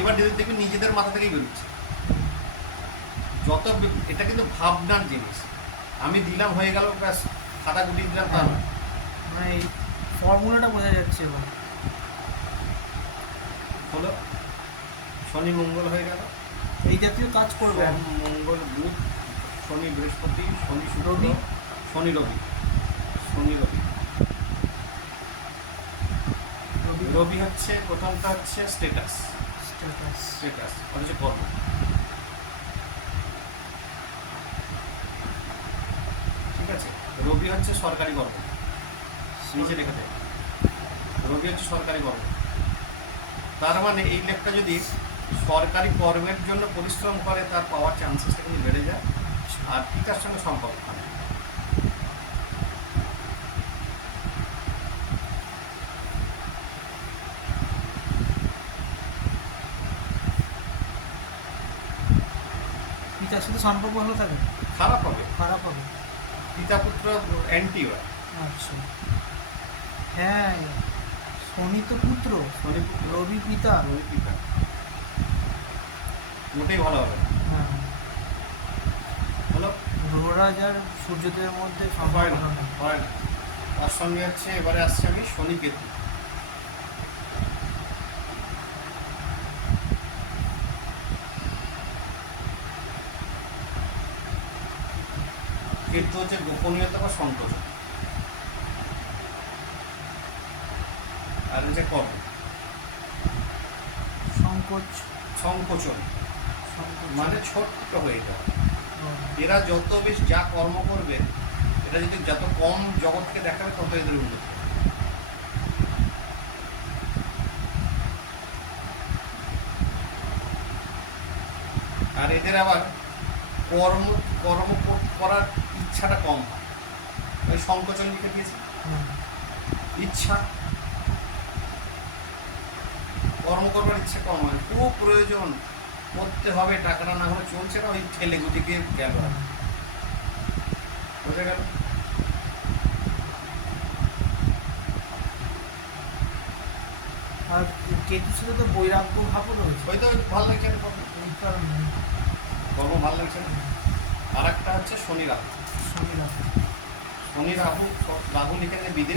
এবার দেখবি নিজেদের মাথা থেকেই বেরোচ্ছে যত। এটা কিন্তু ভাবনার জিনিস। আমি দিলাম হয়ে গেল, ব্যাস খাতা গুটিয়ে দিলাম, তা না। মানে এই ফর্মুলাটা বোঝা যাচ্ছে এবার। হলো শনি মঙ্গল হয়ে গেল, এই জাতীয় কাজ করবে আর কি। মঙ্গল বুধ, শনি বৃহস্পতি, শনি শুক্র, রবি। শনি রবি, শনি রবি। রবি হচ্ছে প্রথমটা হচ্ছে স্ট্যাটাস, স্ট্যাটাস আর হচ্ছে কর্ম। ঠিক আছে, রবি হচ্ছে সরকারি কর্ম, নিচে লেখা দেয় রবি হচ্ছে সরকারি কর্ম। তার মানে এই লেখটা যদি সরকারি কর্মের জন্য পরিশ্রম করে তার পাওয়ার চান্সেসটা কিন্তু বেড়ে যায়, আর পিতার সঙ্গে সম্পর্ক থাকে। পিতার সাথে সম্পর্ক ভালো থাকে, খারাপ হবে, খারাপ হবে। পিতা পুত্র অ্যান্টি হয়। আচ্ছা, হ্যাঁ, শনি তো পুত্র, শনি পুত্র, রবি পিতা। রবি পিতা, মোটেই ভালো হবে না। হ্যাঁ, হলো গ্রহরাজ আর সূর্যদেবের মধ্যে হয় সম্পর্ক না, ভালো না। হয় না। তার সঙ্গে হচ্ছে এবারে আসছে আমি শনি কেতু। কেতু হচ্ছে গোপনীয়তা বা সংকোচ, আর হচ্ছে কর্ম, সংকোচ, সংকোচন সংকোচ মানে ছোট্ট হয়ে যাওয়া। ও, এরা যত বেশ যা কর্ম করবে, এটা যদি যত কম জগৎকে দেখাবে তত এদের উন্নতি। আর এদের আবার কর্ম কর্ম করার ইচ্ছাটা কম হয়। ওই সংকোচন লিখে দিয়েছে, হুম, ইচ্ছা, কর্ম করবার ইচ্ছা কম হয়, খুব প্রয়োজন করতে হবে, টাকাটা না হলে চলছে না, ওই ঠেলে গুটিকে গেল, হুম। বোঝা গেল। আর কেতুর সাথে তো বৈরাগ্য ভাবও রয়েছে, ওই তো ভালো লাগছে না কর্ম, এই কারণে কর্ম ভালো লাগছে না। আর একটা হচ্ছে শনি রাহু। শনি রাহু। শনি রাহু, রাহু লিখে বিদেশ